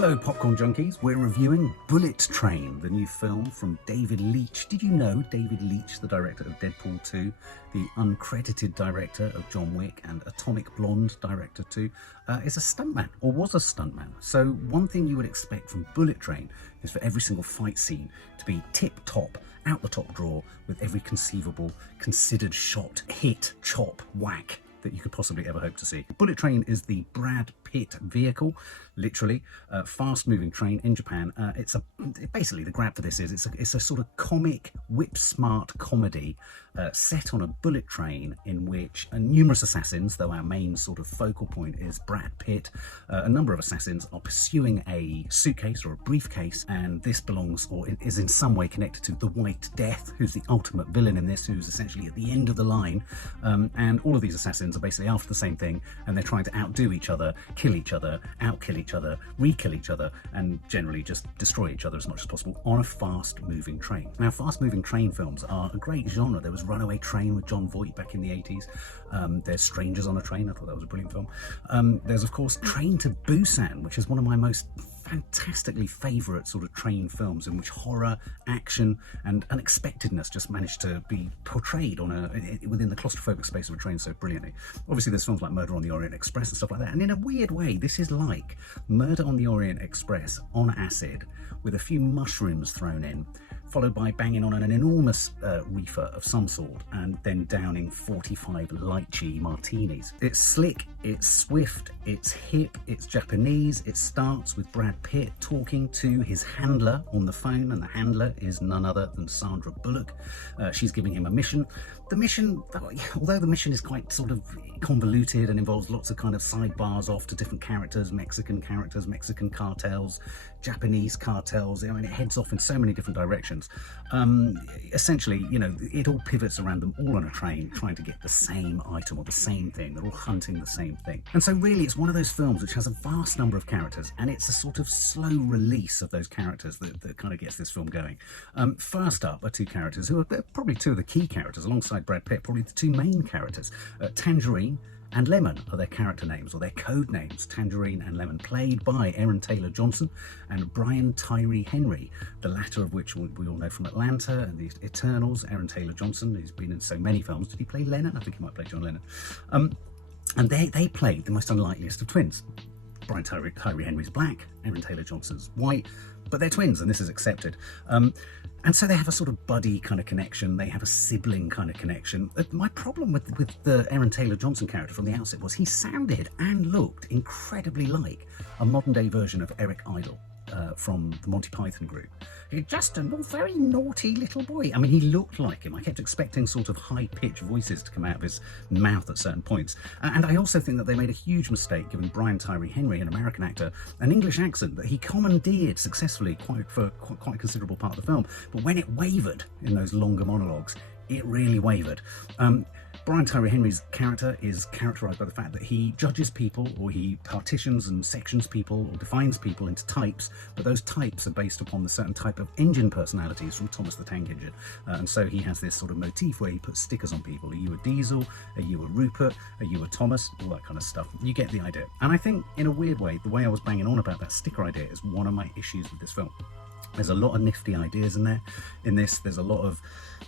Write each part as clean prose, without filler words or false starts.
Hello Popcorn Junkies, we're reviewing Bullet Train, the new film from David Leitch. Did you know David Leitch, the director of Deadpool 2, the uncredited director of John Wick and Atomic Blonde director too, is a stuntman, or was a stuntman. So one thing you would expect from Bullet Train is for every single fight scene to be tip-top, out the top drawer, with every conceivable, considered shot, hit, chop, whack that you could possibly ever hope to see. Bullet Train is the Brad Pitt vehicle, literally, fast-moving train in Japan. Basically the grab for this is it's a sort of comic, whip-smart comedy set on a bullet train in which numerous assassins, though our main sort of focal point is Brad Pitt, a number of assassins are pursuing a suitcase or a briefcase, and this belongs or is in some way connected to the White Death, who's the ultimate villain in this, who's essentially at the end of the line, and all of these assassins are basically after the same thing, and they're trying to outdo each other, kill each other, outkill each other, re-kill each other, and generally just destroy each other as much as possible on a fast-moving train. Now, fast-moving train films are a great genre. There was Runaway Train with John Voight back in the 80s. There's Strangers on a Train. I thought that was a brilliant film. There's, of course, Train to Busan, which is one of my most fantastically favourite sort of train films in which horror, action and unexpectedness just managed to be portrayed within the claustrophobic space of a train so brilliantly. Obviously there's films like Murder on the Orient Express and stuff like that, and in a weird way this is like Murder on the Orient Express on acid with a few mushrooms thrown in, followed by banging on an enormous reefer of some sort and then downing 45 lychee martinis. It's slick, it's swift, it's hip, it's Japanese. It starts with Brad Pitt talking to his handler on the phone, and the handler is none other than Sandra Bullock. She's giving him a mission. The mission, although the mission is quite sort of convoluted and involves lots of kind of sidebars off to different characters, Mexican cartels, Japanese cartels, I mean, it heads off in so many different directions. Essentially, you know, it all pivots around them all on a train trying to get the same item or the same thing. They're all hunting the same thing. And so really it's one of those films which has a vast number of characters, and it's a sort of slow release of those characters that kind of gets this film going. First up are two characters who are probably two of the key characters alongside Brad Pitt, probably the two main characters. Tangerine and Lemon are their character names, or their code names. Tangerine and Lemon, played by Aaron Taylor-Johnson and Brian Tyree Henry, the latter of which we all know from Atlanta and the Eternals. Aaron Taylor-Johnson, who's been in so many films. Did he play Lennon? I think he might play John Lennon. And they played the most unlikeliest of twins. Brian Tyree Henry's black, Aaron Taylor-Johnson's white, but they're twins, and this is accepted. And so they have a sort of buddy kind of connection. They have a sibling kind of connection. My problem with the Aaron Taylor-Johnson character from the outset was he sounded and looked incredibly like a modern-day version of Eric Idle from the Monty Python group. He's just a very naughty little boy. I mean, he looked like him. I kept expecting sort of high-pitched voices to come out of his mouth at certain points. And I also think that they made a huge mistake giving Brian Tyree Henry, an American actor, an English accent that he commandeered successfully for quite a considerable part of the film. But when it wavered in those longer monologues, it really wavered. Brian Tyree Henry's character is characterised by the fact that he judges people, or he partitions and sections people, or defines people into types, but those types are based upon the certain type of engine personalities from Thomas the Tank Engine. And so he has this sort of motif where he puts stickers on people. Are you a Diesel? Are you a Rupert? Are you a Thomas? All that kind of stuff. You get the idea. And I think, in a weird way, the way I was banging on about that sticker idea is one of my issues with this film. There's a lot of nifty ideas in there. In this, there's a lot of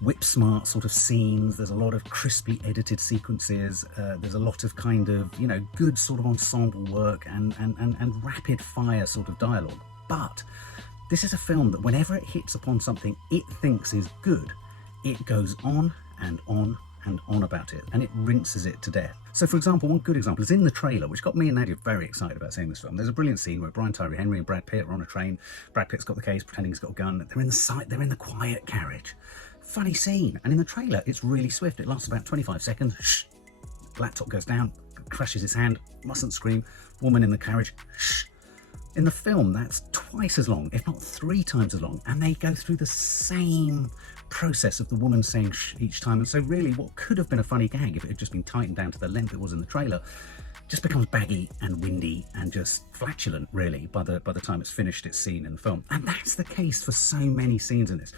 whip-smart sort of scenes. There's a lot of crispy edited sequences. There's a lot of kind of, you know, good sort of ensemble work and rapid-fire sort of dialogue. But this is a film that whenever it hits upon something it thinks is good, it goes on and on and on about it, and it rinses it to death. So, for example, one good example is in the trailer, which got me and Nadia very excited about seeing this film. There's a brilliant scene where Brian Tyree Henry and Brad Pitt are on a train. Brad Pitt's got the case, pretending he's got a gun. They're in the quiet carriage. Funny scene. And in the trailer, it's really swift. It lasts about 25 seconds. Shh. Laptop goes down, crashes his hand, mustn't scream. Woman in the carriage. Shh. In the film, that's twice as long, if not 3 times as long, and they go through the same process of the woman saying shh each time. And so really what could have been a funny gag if it had just been tightened down to the length it was in the trailer just becomes baggy and windy and just flatulent, really, by the time it's finished its scene in the film. And that's the case for so many scenes in this.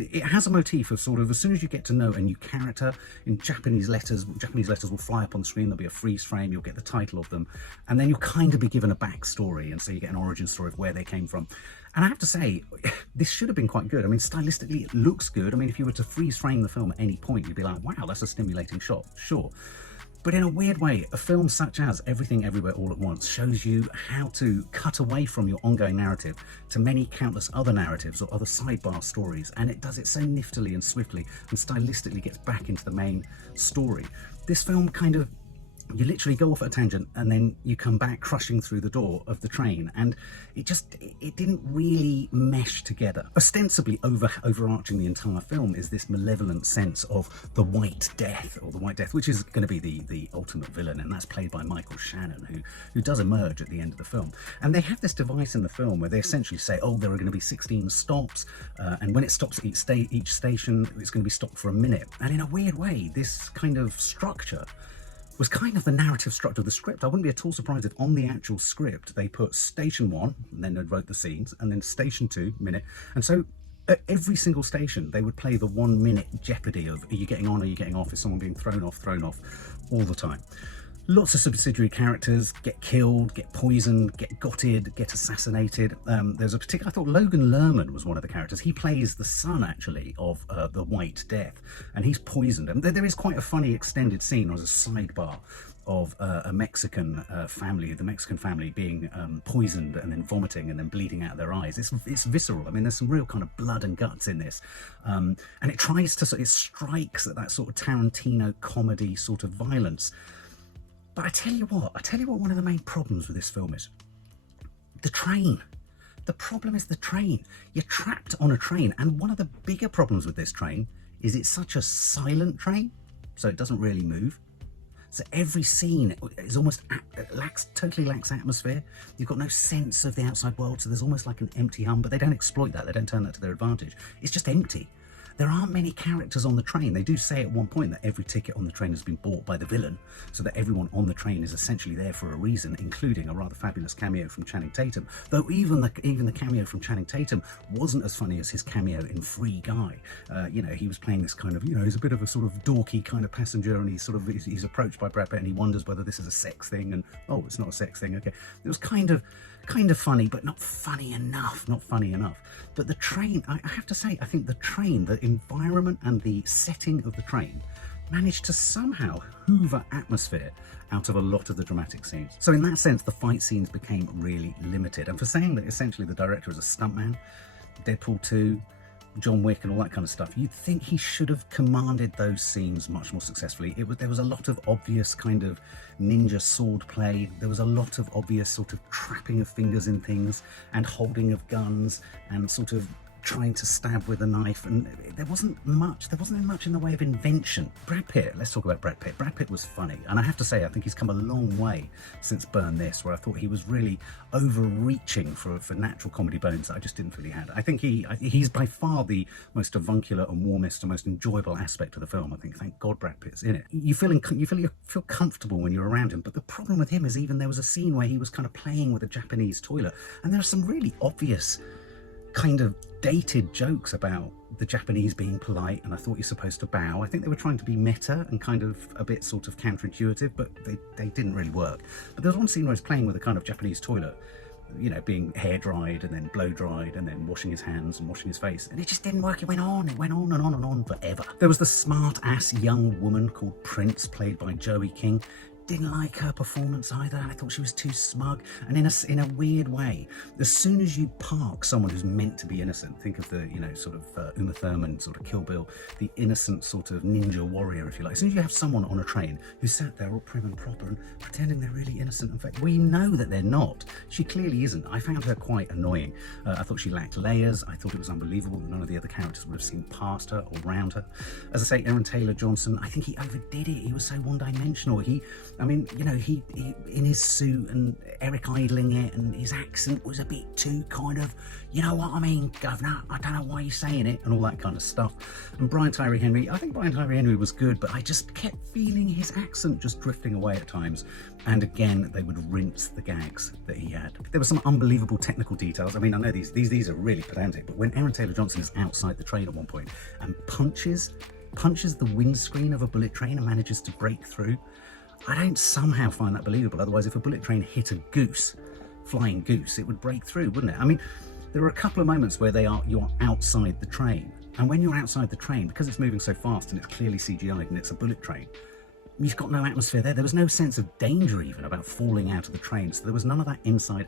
It has a motif of sort of, as soon as you get to know a new character, in Japanese letters will fly up on the screen, there'll be a freeze frame, you'll get the title of them, and then you'll kind of be given a backstory, and so you get an origin story of where they came from. And I have to say, this should have been quite good. I mean, stylistically, it looks good. I mean, if you were to freeze frame the film at any point, you'd be like, wow, that's a stimulating shot, sure. But in a weird way, a film such as Everything Everywhere All at Once shows you how to cut away from your ongoing narrative to many countless other narratives or other sidebar stories, and it does it so niftily and swiftly and stylistically gets back into the main story. This film kind of, you literally go off at a tangent and then you come back crushing through the door of the train, and it didn't really mesh together. Ostensibly overarching the entire film is this malevolent sense of the White Death, which is going to be the ultimate villain, and that's played by Michael Shannon, who does emerge at the end of the film. And they have this device in the film where they essentially say, oh, there are going to be 16 stops, and when it stops at each station, it's going to be stopped for a minute. And in a weird way, this kind of structure was kind of the narrative structure of the script. I wouldn't be at all surprised if on the actual script they put station 1, and then they wrote the scenes, and then station 2, minute. And so at every single station they would play the 1 minute jeopardy of, are you getting on, are you getting off, is someone being thrown off, all the time. Lots of subsidiary characters get killed, get poisoned, get gotted, get assassinated. There's a particular, I thought Logan Lerman was one of the characters. He plays the son, actually, of the White Death, and he's poisoned. And there is quite a funny extended scene as a sidebar of a Mexican family, the Mexican family being poisoned and then vomiting and then bleeding out of their eyes. It's visceral. I mean, there's some real kind of blood and guts in this. And it strikes at that sort of Tarantino comedy sort of violence. But I tell you what one of the main problems with this film is. The train. The problem is the train. You're trapped on a train, and one of the bigger problems with this train is it's such a silent train, so it doesn't really move. So every scene is almost totally lacks atmosphere. You've got no sense of the outside world, so there's almost like an empty hum, but they don't exploit that. They don't turn that to their advantage. It's just empty. There aren't many characters on the train. They do say at one point that every ticket on the train has been bought by the villain, so that everyone on the train is essentially there for a reason, including a rather fabulous cameo from Channing Tatum. Though even the cameo from Channing Tatum wasn't as funny as his cameo in Free Guy. He was playing this kind of, he's a bit of a sort of dorky kind of passenger, and he's approached by Brad Pitt, and he wonders whether this is a sex thing, and oh, it's not a sex thing. Okay, it was kind of funny, but not funny enough. But the train, I have to say, I think the train, the environment and the setting of the train managed to somehow hoover atmosphere out of a lot of the dramatic scenes. So in that sense, the fight scenes became really limited. And for saying that essentially the director is a stuntman, Deadpool 2, John Wick and all that kind of stuff, you'd think he should have commanded those scenes much more successfully. There was a lot of obvious kind of ninja sword play. There was a lot of obvious sort of trapping of fingers in things and holding of guns and sort of trying to stab with a knife, and there wasn't much in the way of invention. Brad Pitt, let's talk about Brad Pitt. Brad Pitt was funny, and I have to say I think he's come a long way since Burn This, where I thought he was really overreaching for natural comedy bones that I just didn't feel he had. I think he's by far the most avuncular and warmest and most enjoyable aspect of the film. I think, thank God Brad Pitt's in it. You feel comfortable when you're around him, but the problem with him is even there was a scene where he was kind of playing with a Japanese toilet, and there are some really obvious kind of dated jokes about the Japanese being polite, and I thought you're supposed to bow. I think they were trying to be meta and kind of a bit sort of counterintuitive, but they didn't really work. But there was one scene where he's playing with a kind of Japanese toilet, being hair dried and then blow dried and then washing his hands and washing his face, and it just didn't work. It went on and on and on forever. There was the smart ass young woman called Prince, played by Joey King. Didn't like her performance either. I thought she was too smug, and in a weird way, as soon as you park someone who's meant to be innocent, think of the sort of Uma Thurman sort of Kill Bill, the innocent sort of ninja warrior, if you like. As soon as you have someone on a train who sat there all prim and proper and pretending they're really innocent and fake, we know that they're not. She clearly isn't. I found her quite annoying. I thought she lacked layers. I thought it was unbelievable that none of the other characters would have seen past her or round her. As I say, Aaron Taylor Johnson, I think he overdid it. He was so one-dimensional. I mean, you know, he in his suit and Eric idling it, and his accent was a bit too kind of, you know what I mean, governor, I don't know why you're saying it, and all that kind of stuff. And Tyree Henry, I think Tyree Henry was good, but I just kept feeling his accent just drifting away at times. And again, they would rinse the gags that he had. There were some unbelievable technical details. I mean, I know these are really pedantic, but when Aaron Taylor-Johnson is outside the train at one point and punches the windscreen of a bullet train and manages to break through, I don't somehow find that believable. Otherwise, if a bullet train hit a flying goose, it would break through, wouldn't it? I mean, there are a couple of moments where you're outside the train. And when you're outside the train, because it's moving so fast and it's clearly CGI'd and it's a bullet train, you've got no atmosphere there. There was no sense of danger even about falling out of the train. So there was none of that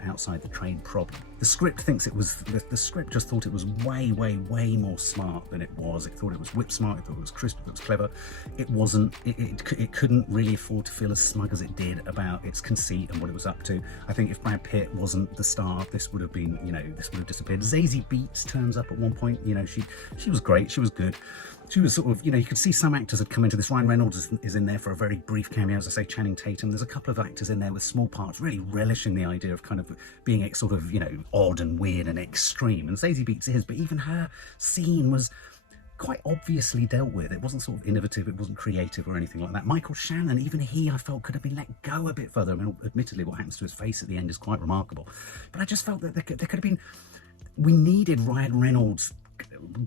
outside the train problem. The script thinks it was, the script just thought it was way, way, way more smart than it was. It thought it was whip smart, it thought it was crisp, it was clever. It wasn't, it couldn't really afford to feel as smug as it did about its conceit and what it was up to. I think if Brad Pitt wasn't the star, this would have been, you know, this would have disappeared. Zazie Beetz turns up at one point, you know, she was great, she was good. She was sort of, you know, you could see some actors had come into this. Ryan Reynolds is in there for a very brief cameo, as I say, Channing Tatum. There's a couple of actors in there with small parts, really relishing the idea of kind of being sort of, you know, odd and weird and extreme. And Zazie Beetz is, but even her scene was quite obviously dealt with. It wasn't sort of innovative, it wasn't creative or anything like that. Michael Shannon, even he, I felt, could have been let go a bit further. I mean, admittedly, what happens to his face at the end is quite remarkable. But I just felt that there could have been, we needed Ryan Reynolds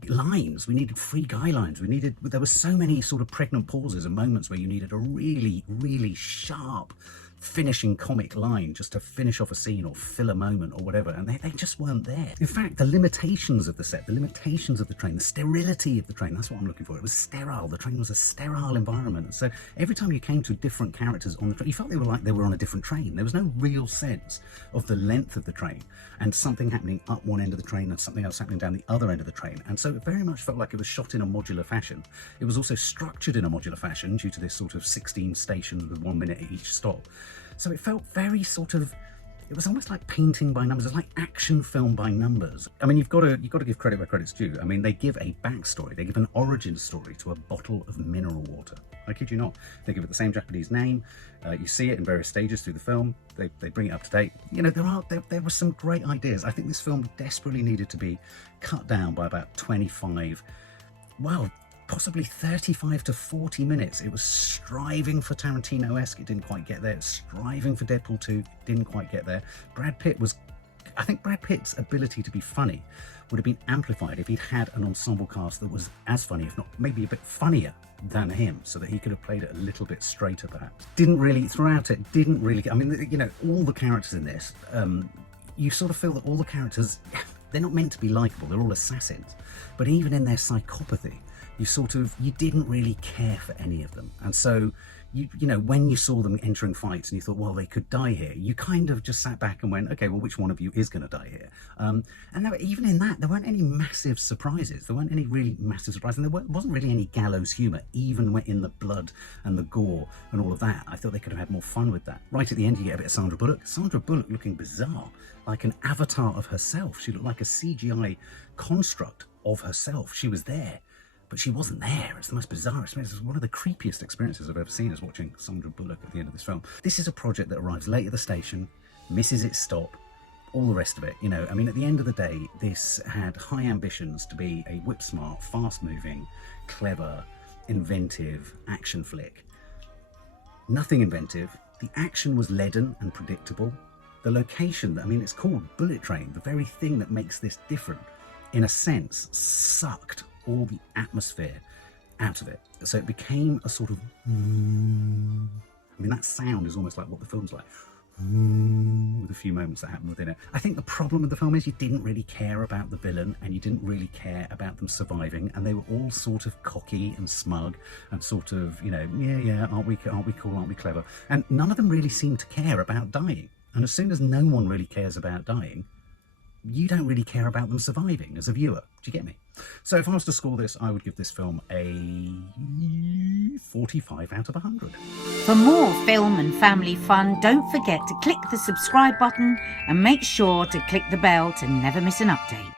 lines, we needed free guy lines, there were so many sort of pregnant pauses and moments where you needed a really, really sharp finishing comic line just to finish off a scene or fill a moment or whatever, and they just weren't there. In fact, the limitations of the set, the limitations of the train, the sterility of the train, that's what I'm looking for. It was sterile. The train was a sterile environment. So every time you came to different characters on the train, you felt they were on a different train. There was no real sense of the length of the train and something happening up one end of the train and something else happening down the other end of the train. And so it very much felt like it was shot in a modular fashion. It was also structured in a modular fashion due to this sort of 16 stations with 1 minute at each stop. So it felt very sort of, it was almost like painting by numbers. It's like action film by numbers. I mean, you've got to give credit where credit's due. I mean, they give a backstory, they give an origin story to a bottle of mineral water. I kid you not. They give it the same Japanese name. You see it in various stages through the film. They bring it up to date. You know, there were some great ideas. I think this film desperately needed to be cut down by about 25, well, possibly 35 to 40 minutes. It was striving for Tarantino-esque, it didn't quite get there. It was striving for Deadpool 2, didn't quite get there. I think Brad Pitt's ability to be funny would have been amplified if he'd had an ensemble cast that was as funny, if not maybe a bit funnier than him, so that he could have played it a little bit straighter perhaps. I mean, you know, all the characters in this, you sort of feel that all the characters, they're not meant to be likeable, they're all assassins. But even in their psychopathy, you didn't really care for any of them. And so, you know, when you saw them entering fights and you thought, well, they could die here, you kind of just sat back and went, okay, well, which one of you is going to die here? And even in that, there weren't any massive surprises. There weren't any really massive surprises. And there wasn't really any gallows humour, even in the blood and the gore and all of that. I thought they could have had more fun with that. Right at the end, you get a bit of Sandra Bullock. Sandra Bullock looking bizarre, like an avatar of herself. She looked like a CGI construct of herself. She was there, but she wasn't there. It's the most bizarre experience. It's one of the creepiest experiences I've ever seen, is watching Sandra Bullock at the end of this film. This is a project that arrives late at the station, misses its stop, all the rest of it. You know, I mean, at the end of the day, this had high ambitions to be a whip-smart, fast-moving, clever, inventive action flick. Nothing inventive. The action was leaden and predictable. The location, I mean, it's called Bullet Train. The very thing that makes this different, in a sense, sucked all the atmosphere out of it. So it became a sort of, I mean, that sound is almost like what the film's like, with a few moments that happen within it. I think the problem with the film is you didn't really care about the villain, and you didn't really care about them surviving, and they were all sort of cocky and smug and sort of, you know, yeah, aren't we cool, aren't we clever? And none of them really seemed to care about dying. And as soon as no one really cares about dying, you don't really care about them surviving as a viewer. Do you get me? So if I was to score this, I would give this film a 45 out of 100. For more film and family fun, don't forget to click the subscribe button and make sure to click the bell to never miss an update.